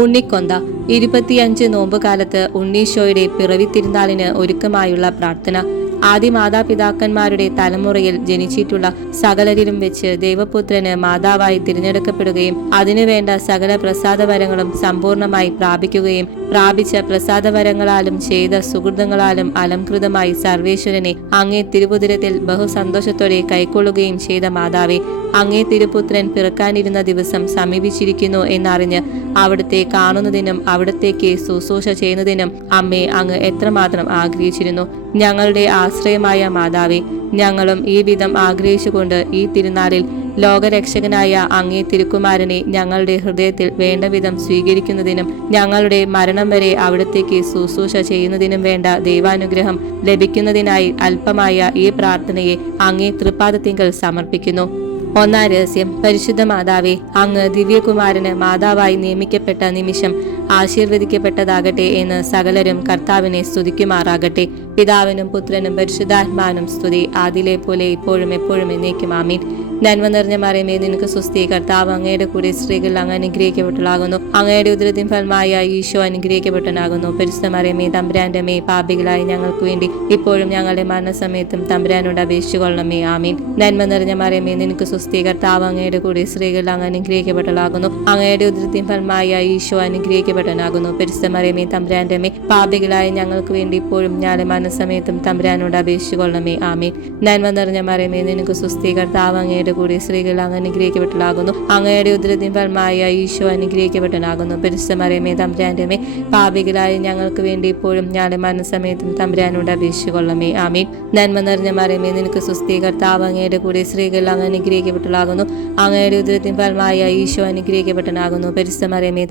ഉണ്ണിക്കൊന്ത. ഇരുപത്തിയഞ്ച് നോമ്പുകാലത്ത് ഉണ്ണീശോയുടെ പിറവി തിരുനാളിന് ഒരുക്കമായുള്ള പ്രാർത്ഥന. ആദ്യ മാതാപിതാക്കന്മാരുടെ തലമുറയിൽ ജനിച്ചിട്ടുള്ള സകലരിലും വെച്ച് ദൈവപുത്രന് മാതാവായി തിരഞ്ഞെടുക്കപ്പെടുകയും അതിനുവേണ്ട സകല പ്രസാദവരങ്ങളും സമ്പൂർണമായി പ്രാപിക്കുകയും പ്രാപിച്ച പ്രസാദവരങ്ങളാലും ചെയ്ത സുഹൃതങ്ങളാലും അലംകൃതമായി സർവേശ്വരനെ അങ്ങേ തിരുവുതിരത്തിൽ ബഹുസന്തോഷത്തോടെ കൈക്കൊള്ളുകയും ചെയ്ത മാതാവെ അങ്ങേ തിരുപുത്രൻ പിറക്കാനിരുന്ന ദിവസം സമീപിച്ചിരിക്കുന്നു എന്നറിഞ്ഞ് അവിടുത്തെ കാണുന്നതിനും അവിടത്തേക്ക് ശുശ്രൂഷ ചെയ്യുന്നതിനും അമ്മേ അങ്ങ് എത്രമാത്രം ആഗ്രഹിച്ചിരുന്നു. ഞങ്ങളുടെ ആശ്രയമായ മാതാവേ ഞങ്ങളും ഈ വിധം ആഗ്രഹിച്ചുകൊണ്ട് ഈ തിരുനാളിൽ ലോകരക്ഷകനായ അങ്ങേ തിരുക്കുമാരനെ ഞങ്ങളുടെ ഹൃദയത്തിൽ വേണ്ട വിധം സ്വീകരിക്കുന്നതിനും ഞങ്ങളുടെ മരണം വരെ അവിടത്തേക്ക് ശുശ്രൂഷ ചെയ്യുന്നതിനും വേണ്ട ദൈവാനുഗ്രഹം ലഭിക്കുന്നതിനായി അല്പമായ ഈ പ്രാർത്ഥനയെ അങ്ങേ തൃപ്പാദത്തിങ്കൽ സമർപ്പിക്കുന്നു. ഒന്നാം രഹസ്യം. പരിശുദ്ധ മാതാവെ അങ്ങ് ദിവ്യകുമാരന് മാതാവായി നിയമിക്കപ്പെട്ട നിമിഷം ആശീർവദിക്കപ്പെട്ടതാകട്ടെ എന്ന് സകലരും കർത്താവിനെ സ്തുതിക്കുമാറാകട്ടെ. പിതാവിനും പുത്രനും പരിശുദ്ധാത്മാനും സ്തുതി. ആദിലെ പോലെ ഇപ്പോഴും എപ്പോഴും എന്നേക്കും. ആമീൻ. നന്മ നിറഞ്ഞ മറിയമേ നിനക്ക് സ്വസ്തി കർത്താവ് അങ്ങയുടെ കൂടെ സ്ത്രീകൾ അങ്ങ് അനുഗ്രഹിക്കപ്പെട്ടതാകുന്നു അങ്ങയുടെ ഉദരത്തിൻ ഫലമായ ഈശോ അനുഗ്രഹിക്കപ്പെട്ടനാകുന്നു പരിശുദ്ധ മറിയമേ തമ്പുരാന്റെ മേ പാപികളായി ഞങ്ങൾക്ക് വേണ്ടി ഇപ്പോഴും ഞങ്ങളുടെ മരണസമയത്തും തമ്പുരാനോട് അപേക്ഷിച്ചുകൊള്ളണമേ. ആമീൻ. നന്മ നിറഞ്ഞ മറിയമേ നിനക്ക് സ്വസ്തി കർത്താവ് അങ്ങയുടെ കൂടെ സ്ത്രീകൾ അങ്ങ് അനുഗ്രഹിക്കപ്പെട്ടതാകുന്നു അങ്ങയുടെ ഉദരത്തിൻ ഫലമായ ഈശോ അനുഗ്രഹിക്കപ്പെട്ടനാകുന്നു പരിശുദ്ധ മറിയമേ തമ്പുരാന്റെ മേ പാപികളായി ഞങ്ങൾക്ക് വേണ്ടി ഇപ്പോഴും ഞങ്ങളുടെ മരണസമയത്തും തമ്പുരാനോട് അപേക്ഷിച്ചുകൊള്ളണമേ. ആമീൻ. നന്മ നിറഞ്ഞ മറിയമേ നിനക്ക് സ്വസ്തി കർത്താവ് അങ്ങയുടെ കൂടെ സ്ത്രീകൾ അങ്ങ് അനുഗ്രഹിക്കപ്പെട്ടതാകുന്നു അങ്ങയുടെ ഉദ്രതി ഫലമായ ഈശോ അനുഗ്രഹിക്കപ്പെട്ടനാകുന്നു പരിശുദ്ധ മറിയമേ പാപികളായി ഞങ്ങൾക്ക് വേണ്ടി ഇപ്പോഴും ഞങ്ങളുടെ മനസ്സമയത്തും തമ്പുരാനോട് അപേക്ഷിച്ചുകൊള്ളണമേ. ആമീൻ. നന്മ നിറഞ്ഞ മറിയമേ നിനക്ക് സുസ്ഥി കർത്താവ് അങ്ങയുടെ കൂടെ സ്ത്രീകൾ അങ്ങ് അനുഗ്രഹിക്കപ്പെട്ടതാകുന്നു അങ്ങയുടെ ഉദ്രതി ഫലമായ ഈശോ അനുഗ്രഹിക്കപ്പെട്ടനാകുന്നു പരിശുദ്ധ മറിയമേ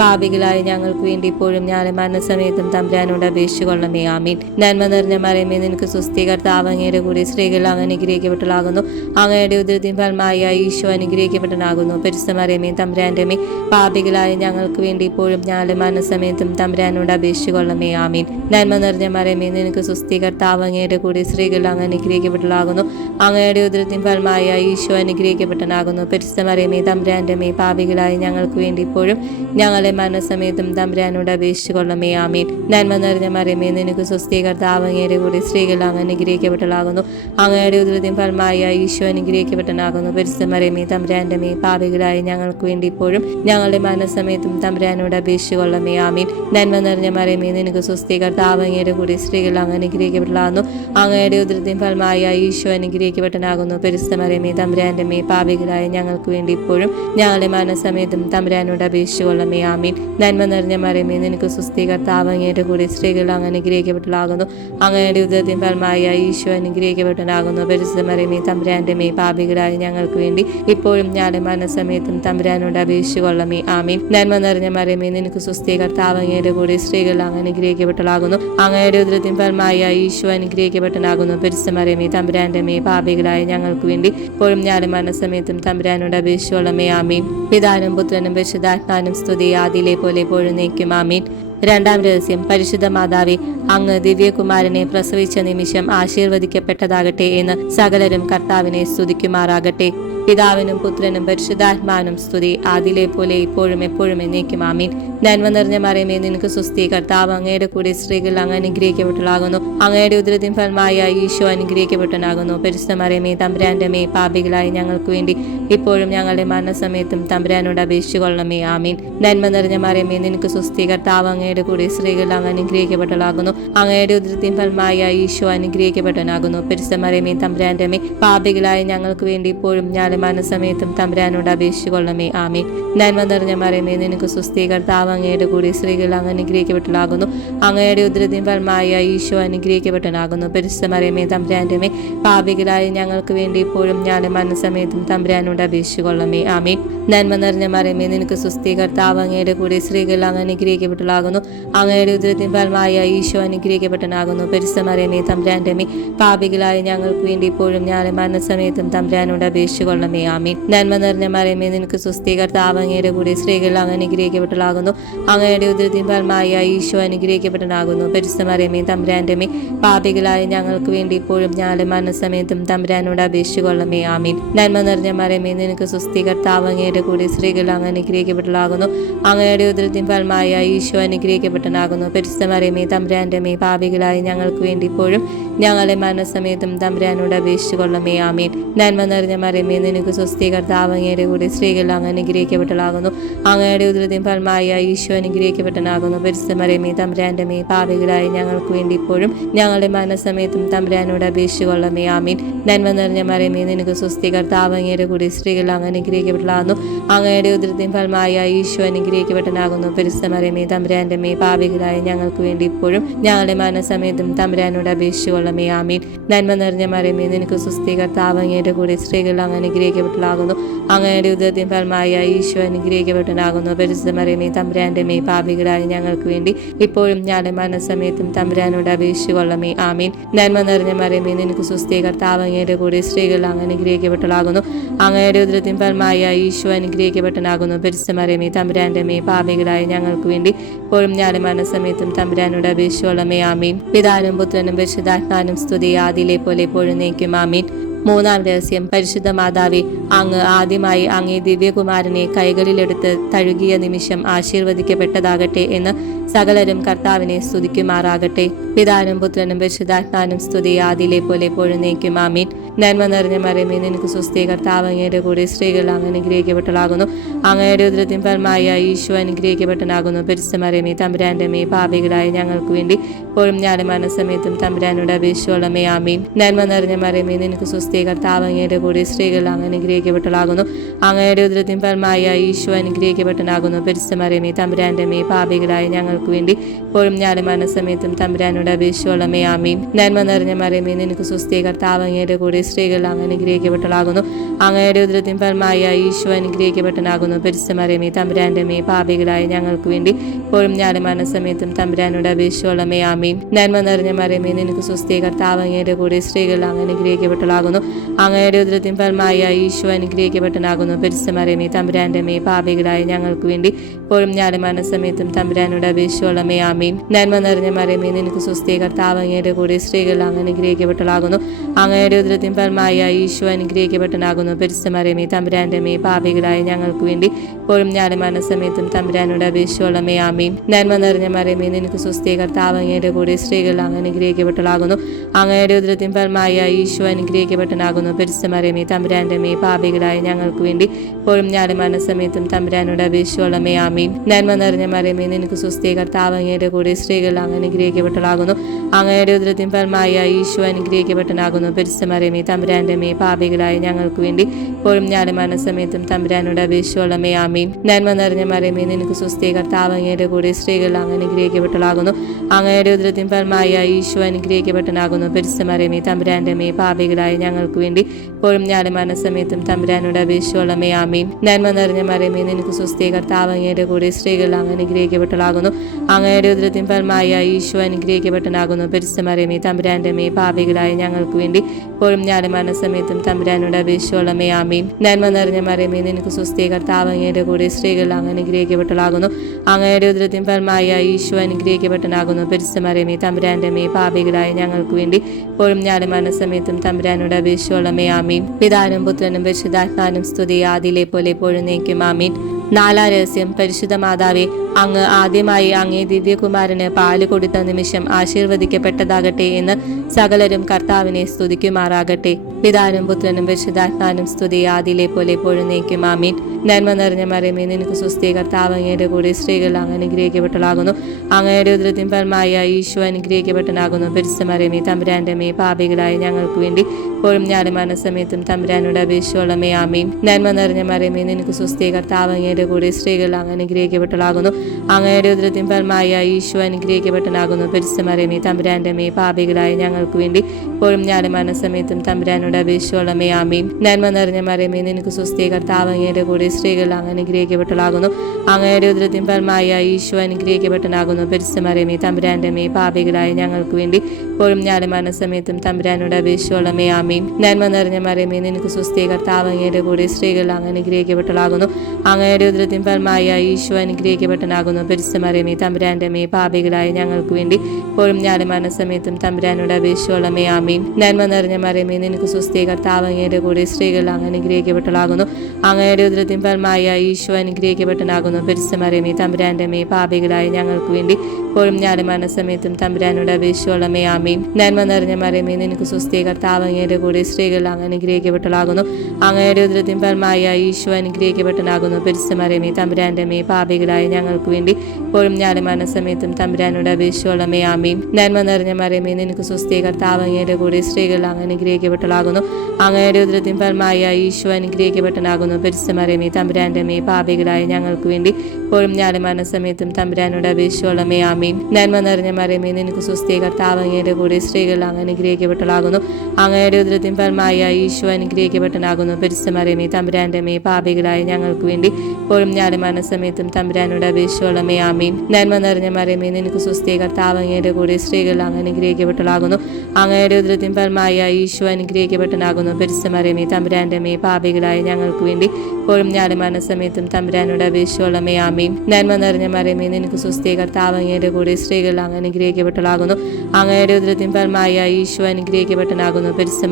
പാപികളായി ഞങ്ങൾക്ക് വേണ്ടി ഇപ്പോഴും ഞങ്ങളുടെ മരണസമയത്തും തമ്പുരാനോട് അപേക്ഷിച്ചുകൊള്ളണമേ. ആമീൻ. നന്മ നിറഞ്ഞ മറിയമേ നിനക്ക് സുസ്ഥി കർത്താവ് അങ്ങയുടെ കൂടെ സ്ത്രീകൾ അങ്ങ് അനുഗ്രഹിക്കപ്പെട്ടതാകുന്നു അങ്ങയുടെ ഉദരത്തിൻ ഫലമായ ഈശോ അനുഗ്രഹിക്കപ്പെട്ടനാകുന്നു പരിശുദ്ധ മറിയമേ തമ്പുരാന്റെ മേ പാപികളായ ഞങ്ങൾക്ക് വേണ്ടി ഇപ്പോഴും ഞങ്ങളുടെ മനസ്സമയത്തും തമ്പുരാനോട് അപേക്ഷിച്ചുകൊള്ളണമേ ആമീൻ. നന്മ നിറഞ്ഞ മറിയമേ നിനക്ക് സുസ്ഥികർത്താവ് അങ്ങയുടെ കൂടെ സ്ത്രീകൾ അങ്ങ് അനുഗ്രഹിക്കപ്പെട്ടതാകുന്നു അങ്ങയുടെ ഉദരത്തിൻ ഫലമായ ഈശോ അനുഗ്രഹിക്കപ്പെട്ടനാകുന്നു പരിശുദ്ധ മറിയമേ തമ്പുരാന്റെ മേ പാപികളായ ഞങ്ങൾക്ക് വേണ്ടി ഇപ്പോഴും ഞങ്ങളെ മനസ്സമയത്തും തമ്പുരാനോട് അപേക്ഷിച്ചുകൊള്ളണമേ ആമീൻ. നന്മ നിറഞ്ഞ മറിയമേ നിനക്ക് സുസ്ഥികർത്താവ് അങ്ങയുടെ കൂടെ സ്ത്രീകൾ അങ്ങ് അനുഗ്രഹിക്കപ്പെട്ടതാകുന്നു അങ്ങയുടെ ഉദരത്തിൻ ഫലമായ ഈശോ അനുഗ്രഹിക്കപ്പെട്ടനാകുന്നു പരിശുദ്ധ മറിയമേ തമ്പുരാന്റെ മേ പാപികളായ ഞങ്ങൾക്ക് വേണ്ടി ഇപ്പോഴും ഞങ്ങളുടെ മരണസമയത്തും തമ്പുരാനോട് അപേക്ഷിച്ചുകൊള്ളണമേ ആമീൻ. നന്മ നിറഞ്ഞ മറിയമേ നിനക്ക് സുസ്തി കർത്താവ് അങ്ങയുടെ കൂടെ സ്ത്രീകൾ അങ്ങ് അനുഗ്രഹിക്കപ്പെട്ടതാകുന്നു അങ്ങയുടെ ഉദരത്തിൻ ഫലമായ ഈശോ അനുഗ്രഹിക്കപ്പെട്ടനാകുന്നു പരിശുദ്ധ മറിയമേ തമ്പുരാന്റെ മേ പാപികളായ ഞങ്ങൾക്ക് വേണ്ടി ഇപ്പോഴും ഞങ്ങളുടെ മരണസമയത്തും തമ്പുരാനോട് അപേക്ഷിച്ചുകൊള്ളണമേ ആമീൻ. നന്മ നിറഞ്ഞ മറിയമേ നിനക്ക് സുസ്തി കർത്താവ് അങ്ങയുടെ കൂടെ സ്ത്രീകൾ അങ്ങ് അനുഗ്രഹിക്കപ്പെട്ടതാകുന്നു അങ്ങയുടെ ഉദരത്തിൻ ഫലമായ ഈശോ അനുഗ്രഹിക്കപ്പെട്ടനാകുന്നു പരിശുദ്ധ മറിയമേ തമ്പുരാന്റെ മേ പാപികളായ ഞങ്ങൾക്ക് വേണ്ടി ഇപ്പോഴും ഞങ്ങളുടെ മരണസമയത്തും തമ്പുരാനോട് അപേക്ഷിച്ചു കൊള്ളമേ. ആമീൻ. നന്മ നിറഞ്ഞ മറിയമേ നിനക്ക് സുസ്തി കർത്താവ് അങ്ങയുടെ കൂടെ സ്ത്രീകൾ അങ്ങ് അനുഗ്രഹിക്കപ്പെട്ടതാകുന്നു അങ്ങയുടെ ഉദരത്തിൻ ഫലമായ ഈശോ അനുഗ്രഹിക്കപ്പെട്ടനാകുന്നു പരിശുദ്ധ മറിയമേ തമ്പുരാന്റെ മേ പാപികളായ ഞങ്ങൾക്ക് വേണ്ടി ഇപ്പോഴും ഞങ്ങളുടെ മരണസമയത്തും തമ്പുരാനോട് അപേക്ഷിച്ചു കൊള്ളമേ. ആമീൻ. പിതാനും പുത്രനും പരിശുദ്ധാത്മാനും സ്തുതി. ആദിയിലെ പോലെ എപ്പോഴും ആമീൻ. രണ്ടാം രഹസ്യം. പരിശുദ്ധ മാതാവെ അങ്ങ് ദിവ്യകുമാരനെ പ്രസവിച്ച നിമിഷം ആശീർവദിക്കപ്പെട്ടതാകട്ടെ എന്ന് സകലരും കർത്താവിനെ സ്തുതിക്കുമാറാകട്ടെ. പിതാവിനും പുത്രനും പരിശുദ്ധാത്മാനും സ്തുതി. ആദിലെ പോലെ ഇപ്പോഴും എപ്പോഴും എന്നേക്കും ആമീൻ. നന്മ നിറഞ്ഞ മറിയമേ നിനക്ക് സുസ്തി കർത്താവ് അങ്ങയുടെ കൂടെ സ്ത്രീകൾ അങ്ങ് അനുഗ്രഹിക്കപ്പെട്ടതാകുന്നു അങ്ങയുടെ ഉദരത്തിൻ ഫലമായ ഈശോ അനുഗ്രഹിക്കപ്പെട്ടനാകുന്നു പരിശുദ്ധ മറിയമേ തമ്പുരാന്റെ മേ പാപികളായി ഞങ്ങൾക്ക് വേണ്ടി ഇപ്പോഴും ഞങ്ങളുടെ മരണസമയത്തും തമ്പുരാനോട് അപേക്ഷിച്ചുകൊള്ളണമേ ആമീൻ. നന്മ നിറഞ്ഞ മറിയമേ നിനക്ക് സുസ്തി കർത്താവ് അങ്ങയുടെ കൂടെ സ്ത്രീകൾ അങ്ങ് അനുഗ്രഹിക്കപ്പെട്ടതാകുന്നു അങ്ങയുടെ ഉദരത്തിൻ ഫലമായ ഈശോ അനുഗ്രഹിക്കപ്പെട്ടനാകുന്നു പരിശുദ്ധ മറിയമേ തമ്പുരാന്റെ മേ പാപികളായി ഞങ്ങൾക്ക് വേണ്ടി ഇപ്പോഴും ഞങ്ങളുടെ മരണസമയത്തും തമ്പുരാനോട് അപേക്ഷിച്ചുകൊള്ളണമേ. ആമീൻ. നന്മ നിറഞ്ഞ മറിയമേ നിനക്ക് സുസ്ഥീകർത്താവ് അങ്ങയുടെ കൂടി സ്ത്രീകൾ അങ്ങ് അനുഗ്രഹിക്കപ്പെട്ടതാകുന്നു അങ്ങയുടെ ഉദ്രതിയും ഫലമായ ഈശോ അനുഗ്രഹിക്കപ്പെട്ടനാകുന്നു പരിശുദ്ധ മറിയമേ തമ്പരാന്റെ മേ പാപികളായ ഞങ്ങൾക്ക് വേണ്ടി ഇപ്പോഴും ഞങ്ങളുടെ മരണസമയത്തും തമ്പുരാനോട് അപേക്ഷിച്ചുകൊള്ളണമേ. ആമീൻ. നന്മ നിറഞ്ഞ മറിയമേ നിനക്ക് സുസ്തി കർത്താവ് അങ്ങയുടെ കൂടെ സ്ത്രീകൾ അങ്ങ് അനുഗ്രഹിക്കപ്പെട്ടതാകുന്നു അങ്ങയുടെ ഉദരത്തിൻ ഫലമായ ഈശോ അനുഗ്രഹിക്കപ്പെട്ടനാകുന്നു പരിശുദ്ധ മറിയമേ തമ്പുരാന്റെ മേ പാപികളായ ഞങ്ങൾക്ക് വേണ്ടി ഇപ്പോഴും ഞങ്ങളുടെ മരണസമയത്തും അപേക്ഷിച്ചു അപേക്ഷിച്ചുകൊള്ളണമേ. ആമീൻ. നന്മ നിറഞ്ഞ മറിയമേ നിനക്ക് സുസ്തി കർത്താവ് അങ്ങയുടെ കൂടെ സ്ത്രീകൾ അങ്ങ് അനുഗ്രഹിക്കപ്പെട്ടതാകുന്നു അങ്ങയുടെ ഉദരത്തിൻ ഫലമായ ഈശോ അനുഗ്രഹിക്കപ്പെട്ടനാകുന്നു പരിശുദ്ധ മറിയമേ തമ്പുരാന്റെ മേ പാപികളായ ഞങ്ങൾക്ക് വേണ്ടി ഇപ്പോഴും ഞങ്ങളുടെ മരണസമയത്തും അപേക്ഷിച്ചു അപേക്ഷിച്ചുകൊള്ളണമേ. ആമീൻ. നന്മ നിറഞ്ഞ മറിയമേ നിനക്ക് സുസ്തി കർത്താവ് അങ്ങയുടെ അങ്ങയുടെ കൂടെ സ്ത്രീകൾ അങ്ങ് അനുഗ്രഹിക്കപ്പെട്ടതാകുന്നു അങ്ങയുടെ ഉദരത്തിൻ ഫലമായ ഈശോ അനുഗ്രഹിക്കപ്പെട്ടനാകുന്നു പരിശുദ്ധമറിയമേ തമ്പുരാന്റെ മേ പാപികളായ ഞങ്ങൾക്ക് വേണ്ടി ഇപ്പോഴും ഞങ്ങളെ മരണസമയത്തും തമ്പുരാനോട് അപേക്ഷിച്ചു കൊള്ളമേ ആമീൻ. നന്മ നിറഞ്ഞ മറിയമേ നിനക്ക് സ്വസ്തി കർത്താവ് അങ്ങയുടെ കൂടെ സ്ത്രീകൾ അങ്ങ് അനുഗ്രഹിക്കപ്പെട്ടതാകുന്നു അങ്ങയുടെ ഉദരത്തിൻ ഫലമായ ഈശോ അനുഗ്രഹിക്കപ്പെട്ടനാകുന്നു പരിശുദ്ധമറിയമേ തമ്പുരാന്റെ മേ പാപികളായ ഞങ്ങൾക്ക് വേണ്ടി ഇപ്പോഴും ഞങ്ങളുടെ മരണസമയത്തും തമ്പുരാനോട് അപേക്ഷിച്ചു കൊള്ളമേ ആമീൻ. നന്മ നിറഞ്ഞ മറിയമേ നിനക്ക് സ്വസ്തി കർത്താവ് അങ്ങയുടെ കൂടെ സ്ത്രീകൾ അങ്ങ് അനുഗ്രഹിക്കപ്പെട്ടതാകുന്നു അങ്ങയുടെ ഉദരത്തിൻ ഫലമായ ഈശോ അനുഗ്രഹിക്കപ്പെട്ടനാകുന്നു പരിശുദ്ധമറിയമേ തമ്പുരാന്റെ മേ പാപികളായ ഞങ്ങൾക്ക് വേണ്ടി ഇപ്പോഴും ഞങ്ങളുടെ മരണസമയത്തും തമ്പുരാനോട് അപേക്ഷിച്ചുകൊള്ളമേ ആമീൻ. നന്മ നിറഞ്ഞ മരമേ നിനക്ക് കർത്താവ് അങ്ങയുടെ കൂടെ സ്ത്രീകൾ അങ്ങ് അനുഗ്രഹിക്കപ്പെട്ടതാകുന്നു അങ്ങയുടെ ഉദരത്തിൻ ഫലമായ ഈശോ അനുഗ്രഹിക്കപ്പെട്ടനാകുന്നു പരിശുദ്ധമറിയമേ തമ്പുരാന്റെ മേ പാപികളായ ഞങ്ങൾക്ക് വേണ്ടി ഇപ്പോഴും ഞങ്ങളുടെ മരണസമയത്തും തമ്പുരാനോട് അപേക്ഷിച്ചുകൊള്ളമേ ആമീൻ. നന്മ നിറഞ്ഞ മരമേ നിനക്ക് കർത്താവ് അങ്ങയുടെ കൂടെ സ്ത്രീകൾ അങ്ങ് അനുഗ്രഹിക്കപ്പെട്ടതാകുന്നു അങ്ങയുടെ ഉദരത്തിൻ ഫലമായ ഈശോ അനുഗ്രഹിക്കപ്പെട്ടനാകുന്നു പരിശുദ്ധമറിയമേ തമ്പുരാന്റെ മേ പാപികളായ ഞങ്ങൾക്ക് വേണ്ടി ഇപ്പോഴും ഞാനും മരണസമയത്തും തമ്പുരാനോട് അപേക്ഷിച്ചോളമേ. ആമീൻ. പിതാനും പുത്രനും പരിശുദ്ധാത്മാനും സ്തുതി. ആദിയിലെ പോലെ എപ്പോഴും നയിക്കും ആമീൻ. മൂന്നാം രഹസ്യം. പരിശുദ്ധ മാതാവി അങ്ങ് ആദ്യമായി അങ്ങേ ദിവ്യകുമാരനെ കൈകളിലെടുത്ത് തഴുകിയ നിമിഷം ആശീർവദിക്കപ്പെട്ടതാകട്ടെ എന്ന് സകലരും കർത്താവിനെ സ്തുതിക്കുമാറാകട്ടെ. പിതാനും പുത്രനും പരിശുദ്ധാത്മാനും സ്തുതി. ആദിയിലെ പോലെ പൊഴുന്നേക്കും ആമീൻ. നന്മ നിറഞ്ഞ മറിയമേ നിനക്ക് സുസ്ഥി കർത്താവ് അങ്ങയുടെ കൂടെ സ്ത്രീകൾ അങ്ങ് അനുഗ്രഹിക്കപ്പെട്ടതാകുന്നു അങ്ങയുടെ ഉദരത്തിൻ പരമായ ഈശോ അനുഗ്രഹിക്കപ്പെട്ടനാകുന്നു പരിശുദ്ധ മറിയമേ തമ്പുരാന്റെ മേ പാപികളായ ഞങ്ങൾക്ക് വേണ്ടി ഇപ്പോഴും ഞാനും മനസ്സമയത്തും തമ്പുരാനോട് അപേക്ഷിച്ചോളമേ. ആമീൻ. നന്മ നിറഞ്ഞ മറിയമേ നിനക്ക് സുസ്ഥി കർത്താവ് അങ്ങയുടെ കൂടെ സ്ത്രീകൾ അങ്ങ് അനുഗ്രഹിക്കപ്പെട്ടതാകുന്നു അങ്ങയുടെ ഉദരത്തിൻ ഫലമായ ഈശോ അനുഗ്രഹിക്കപ്പെട്ടനാകുന്നു. പരിസ്ഥമറിയമേ തമ്പുരാന്റെ മേ പാപികളായ ഞങ്ങൾക്ക് വേണ്ടി ഇപ്പോഴും ഞാനും മനസ്സമയത്തും തമ്പുരാനോട് അപേക്ഷിച്ചോളമേ ആമീൻ. നന്മ നിറഞ്ഞ മറിയമേ നിനക്ക് സുസ്ഥി കർത്താവ് അങ്ങയുടെ കൂടെ സ്ത്രീകൾ അങ്ങ് അനുഗ്രഹിക്കപ്പെട്ടതാകുന്നു അങ്ങയുടെ ഉദരത്തിൻ ഫലമായ ഈശോ അനുഗ്രഹിക്കപ്പെട്ടനാകുന്നു. പരിസ്ഥമറിയമേ തമ്പുരാന്റെ മേ പാപികളായ ഞങ്ങൾക്ക് വേണ്ടി ഇപ്പോഴും ഞാനും മനസ്സമയത്തും തമ്പുരാനോട് അപേക്ഷിച്ചോളമേ ആമീൻ. നന്മ നിറഞ്ഞ മറിയമേ നിനക്ക് സുസ്ഥി കർത്താവ് അങ്ങയുടെ കൂടെ സ്ത്രീകൾ അങ്ങ് അനുഗ്രഹിക്കപ്പെട്ടതാകുന്നു അങ്ങയുടെ ഉദരത്തിൻ ഫലമായ ഈശോ അനുഗ്രഹിക്കപ്പെട്ടനാകുന്നു പരിസ്ഥമരമേ തമ്പുരാന്റെ മേ പാപികളായ ഞങ്ങൾക്ക് വേണ്ടി ഇപ്പോഴും ഞാനും മരണസമയത്തും തമ്പുരാനോട് അപേക്ഷിച്ചോളമേ. ആമീൻ. നന്മ നിറഞ്ഞ മരമേ നിനക്ക് സ്വസ്ഥ കർത്താവ് അങ്ങയുടെ കൂടെ സ്ത്രീകൾ അങ്ങ് അനുഗ്രഹിക്കപ്പെട്ടതാകുന്നു അങ്ങയുടെ ഉദരത്തിൻ ഫലമായ ഈശോ അനുഗ്രഹിക്കപ്പെട്ടനാകുന്നു പരിസ്ഥമരമേ തമ്പുരാന്റെ മേ പാപികളായ ഞങ്ങൾക്ക് വേണ്ടി ഇപ്പോഴും ഞാനും മരണസമയത്തും തമ്പുരാനോട് അപേക്ഷിച്ചോളമേ. ആമീൻ. നന്മ നിറഞ്ഞ മരമേ നിനക്ക് സ്വസ്ഥ കർത്താവ് അങ്ങയുടെ കൂടെ സ്ത്രീകൾ അങ്ങ് അനുഗ്രഹിക്കപ്പെട്ടതാകുന്നു അങ്ങയുടെ ഉദരത്തിൻ ഫലമായ ഈശോ അനുഗ്രഹിക്കപ്പെട്ടനാകുന്നു പരിശുദ്ധ മറിയമേ തമ്പുരാന്റെ മേ പാപികളായ ഞങ്ങൾക്ക് വേണ്ടി ഇപ്പോഴും ഞാനും മരണസമയത്തും തമ്പുരാനോട് അപേക്ഷിച്ചോളമേ ആമീൻ. നന്മ നിറഞ്ഞ മറിയമേ നിനക്ക് സുസ്ഥിക കർത്താവ് അങ്ങയുടെ കൂടെ സ്ത്രീകൾ അങ്ങ് അനുഗ്രഹിക്കപ്പെട്ടതാകുന്നു അങ്ങയുടെ ഉദ്രത്തിൻ ഫലമായ ഈശോ അനുഗ്രഹിക്കപ്പെട്ടനാകുന്നു പരിശുദ്ധ മറിയമേ തമ്പുരാന്റെ മേ പാപികളായ ഞങ്ങൾക്ക് വേണ്ടി ഇപ്പോഴും ഞാനും മരണസമയത്തും തമ്പുരാനോട് അപേക്ഷിച്ചോളമേ ആമീൻ. നന്മ നിറഞ്ഞ മറിയമേ നിനക്ക് സുസ്ഥിക കർത്താവ് അങ്ങയുടെ കൂടെ സ്ത്രീകൾ അങ്ങ് അനുഗ്രഹിക്കപ്പെട്ടതാകുന്നു അങ്ങയുടെ ഉദ്രത്തിൻ ഫലമായ ഈശോ അനുഗ്രഹിക്കപ്പെട്ടനാകുന്നു പരിശുദ്ധ മറിയമേ തമ്പുരാന്റെ മേ പാപികളായ ഞങ്ങൾക്ക് വേണ്ടി. ഇപ്പോഴും ഞാനും മരണസമയത്തും തമ്പുരാനോട് അപേക്ഷിച്ചോളമേ ആമീൻ. നന്മ നിറഞ്ഞ മറിയമേ നിനക്ക് സ്വസ്ഥ കർത്താവ് അങ്ങയുടെ കൂടെ സ്ത്രീകൾ അങ്ങ് അനുഗ്രഹിക്കപ്പെട്ടതാകുന്നു അങ്ങയുടെ ഉദരത്തിൻ ഫലമായ ഈശോ അനുഗ്രഹിക്കപ്പെട്ടനാകുന്നു മറിയമേ തമ്പുരാന്റെ മേ പാപികളായ ഞങ്ങൾക്ക് വേണ്ടി. ഇപ്പോഴും ഞാനും മരണസമയത്തും തമ്പുരാനോട് അപേക്ഷിച്ചോളമേ ആമീൻ. നന്മ നിറഞ്ഞ മറിയമേ നിനക്ക് സ്വസ്ഥ കർത്താവ് അങ്ങയുടെ കൂടെ സ്ത്രീകൾ അങ്ങ് അനുഗ്രഹിക്കപ്പെട്ടതാകുന്നു അങ്ങയുടെ ഉദരത്തിൻ ഫലമായ ഈശോ അനുഗ്രഹിക്കപ്പെട്ടനാകുന്നു മറിയമേ തമ്പുരാന്റെ മേ പാപികളായ ഞങ്ങൾക്ക് വേണ്ടി. ഇപ്പോഴും ഞാനും മരണസമയത്തും തമ്പുരാനോട് അപേക്ഷിച്ചോളമേ ആമീൻ. പിതാനും പുത്രനും പരിശുദ്ധാത്മാനും സ്തുതി. ആദിയിലെ പോലെ പൊഴുന്നേക്കും ആമീൻ. നാലാ രഹസ്യം പരിശുദ്ധ മാതാവെ അങ്ങ് ആദ്യമായി അങ്ങേ ദിവ്യകുമാരന് പാൽ കൊടുത്ത നിമിഷം ആശീർവദിക്കപ്പെട്ടതാകട്ടെ എന്ന് സകലരും കർത്താവിനെ സ്തുതിക്കുമാറാകട്ടെ. പിതാനും പുത്രനും പരിശുദ്ധാത്മാനും സ്തുതി. ആദിയിലെ പോലെ പൊഴുന്നേക്കും ആമീൻ. നന്മ നിറഞ്ഞ മറിയമേ നിനക്ക് സുസ്ഥി കർത്താവ് അങ്ങയുടെ കൂടെ സ്ത്രീകൾ അങ്ങ് അനുഗ്രഹിക്കപ്പെട്ടതാകുന്നു അങ്ങയുടെ ഉദ്രത്തിൻ പരമായ ഈശോ അനുഗ്രഹിക്കപ്പെട്ടനാകുന്നു പരിശുദ്ധ മറിയമേ തമ്പുരാന്റെ മേ പാപികളായ ഞങ്ങൾക്ക് വേണ്ടി ഇപ്പോഴും ഞാനും മനസ്സമയത്തും തമ്പുരാനോട് അപേക്ഷിച്ചോളമേ ആമീൻ. നന്മ നിറഞ്ഞ മറിയമേ നിനക്ക് സുസ്ഥി കർത്താവ് അങ്ങയുടെ കൂടെ സ്ത്രീകൾ അങ്ങ് അനുഗ്രഹിക്കപ്പെട്ടതാകുന്നു അങ്ങയുടെ ഉദ്രത്തിൻ ഫലമായ ഈശോ അനുഗ്രഹിക്കപ്പെട്ടനാകുന്നു മറിയമേ തമ്പുരാന്റെ മേ പാപികളായ ഞങ്ങൾക്ക് വേണ്ടി ഇപ്പോഴും ഞാനും മനസ്സമയത്തും തമ്പുരാനോട് അപേക്ഷിച്ചോളമേ ആമീൻ. നന്മ നിറഞ്ഞ മറിയമേ നിനക്ക് സുസ്ഥി കർത്താവ് അങ്ങയുടെ കൂടെ സ്ത്രീകൾ അങ്ങ് അനുഗ്രഹിക്കപ്പെട്ടതാകുന്നു അങ്ങയുടെ ഉദ്രത്തിൻ ഫലമായ ഈശോ അനുഗ്രഹിക്കപ്പെട്ടനാകുന്നു മറിയമേ തമ്പുരാന്റെ മേ പാപികളായ ഞങ്ങൾക്ക് വേണ്ടി ഇപ്പോഴും ഞാനും മനസ്സമയത്തും തമ്പുരാനോട് അപേക്ഷിച്ചോളമേ ആമീൻ. നന്മ നിറഞ്ഞ മറിയമേ നിനക്ക് സുസ്ഥി കർത്താവ് അങ്ങയുടെ കൂടെ സ്ത്രീകൾ അങ്ങ് അനുഗ്രഹിക്കപ്പെട്ടതാകുന്നു. അങ്ങയുടെ ഉദരത്തിൻ ഫലമായ ഈശോ അനുഗ്രഹിക്കപ്പെട്ടനാകുന്നു. പരിസമറിയമേ തമ്പുരാന്റെ അമ്മയെ പാപികളായ ഞങ്ങൾക്ക് വേണ്ടി ഇപ്പോഴും ഞാനും മരണസമയത്തും തമ്പുരാനോട് അപേക്ഷയോളമേ ആമീൻ. നന്മ നിറഞ്ഞ മറിയമേ നിനക്ക് സുസ്ഥി കർത്താവ് അങ്ങയുടെ കൂടെ സ്ത്രീകൾ അങ്ങ് അനുഗ്രഹിക്കപ്പെട്ടതാകുന്നു. അങ്ങയുടെ ഉദരത്തിൻ ഫലമായ ഈശോ അനുഗ്രഹിക്കപ്പെട്ടനാകുന്നു. പരിസമറിയമേ തമ്പുരാന്റെ അമ്മയെ പാപികളായ ഞങ്ങൾക്ക് വേണ്ടി ഇപ്പോഴും ഞാനും മരണസമയത്തും തമ്പുരാനോട് അപേക്ഷയോളമേ ആമീൻ. നന്മ നിറഞ്ഞ മറിയമേ നിനക്ക് സുസ്ഥി കർത്താവ് അങ്ങയുടെ കൂടെ സ്ത്രീകൾ അങ്ങ് അനുഗ്രഹിക്കപ്പെട്ടതാകുന്നു. അങ്ങയുടെ ഉദരത്തിൻ ഫലമായ ഈശോ അനുഗ്രഹിക്കപ്പെട്ടനാകുന്നു പരിസമറിയമേ തമ്പുരാന്റെ മേ പാപികളായ ഞങ്ങൾക്ക് വേണ്ടി ഇപ്പോഴും ഞാനും മനസ്സമയത്തും തമ്പുരാനോട് അപേക്ഷയോളമേ ആമേ നന്മ നിറഞ്ഞ മറിയമേ നിനക്ക് സുസ്ഥി കർത്താവ് കൂടെ സ്ത്രീകൾ അങ്ങ് അനുഗ്രഹിക്കപ്പെട്ടതാകുന്നു. അങ്ങയുടെ ഉദരത്തിൻ ഫലമായ ഈശോ അനുഗ്രഹിക്കപ്പെട്ടനാകുന്നു പരിസമറിയമേ തമ്പുരാന്റെ മേ പാപികളായ ഞങ്ങൾക്ക് വേണ്ടി ഇപ്പോഴും ഞാനും മനസ്സമയത്തും തമ്പുരാനോട് അപേക്ഷയോളമേ ആമേ നന്മ നിറഞ്ഞ മറിയമേ നിനക്ക് സുസ്ഥി കർത്താവ് കൂടെ സ്ത്രീകൾ അങ്ങ് അനുഗ്രഹിക്കപ്പെട്ടതാകുന്നു. അങ്ങയുടെ ഉദരത്തിൻ ഫലമായ ഈശോ അനുഗ്രഹിക്കപ്പെട്ടനാകുന്നു പരിസമറിയമേ തമ്പുരാന്റെ മേ പാപികളായ ഞങ്ങൾക്ക് വേണ്ടി ഇപ്പോഴും ഞാൻ മരണസമയത്തും തമ്പുരാനോട് അപേക്ഷയോളമേ ആമീൻ. നന്മ നിറഞ്ഞ മറിയമേ നിനക്ക് സുസ്ഥി കർത്താവ് അങ്ങയുടെ കൂടെ സ്ത്രീകൾ അങ്ങ് അനുഗ്രഹിക്കപ്പെട്ടതാകുന്നു അങ്ങയുടെ ഉദരത്തിൻ ഫലമായ ഈശോ അനുഗ്രഹിക്കപ്പെട്ടനാകുന്നു പരിസമറിയമേ തമ്പുരാന്റെ മേ പാപികളായ ഞങ്ങൾക്ക് വേണ്ടി ഇപ്പോഴും ഞാൻ മരണസമയത്തും തമ്പുരാനോട് അപേക്ഷയോളമേ ആമീൻ. നന്മ നിറഞ്ഞ മറിയമേ നിനക്ക് സുസ്ഥി കർത്താവ് അങ്ങയുടെ കൂടെ സ്ത്രീകൾ അങ്ങ് അനുഗ്രഹിക്കപ്പെട്ടതാകുന്നു അങ്ങയുടെ ഉദരത്തിൻ ഫലമായ ഈശോ അനുഗ്രഹിക്കപ്പെട്ടനാകുന്നു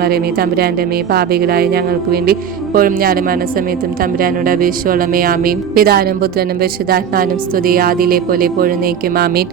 പരിസമറിയമേ തമ്പുരാന്റെ മേ പാപികളായ ഞങ്ങൾക്ക് വേണ്ടി ഇപ്പോഴും ഞാനും മരണസമയത്തും തമ്പുരാനോട് അപേക്ഷിച്ചോളമേ ആമീൻ. പിതാനും പുത്രനും പരിശുദ്ധാത്മാനും സ്തുതി. ആദിയിലെ പോലെ എപ്പോഴും നയിക്കും ആമീൻ.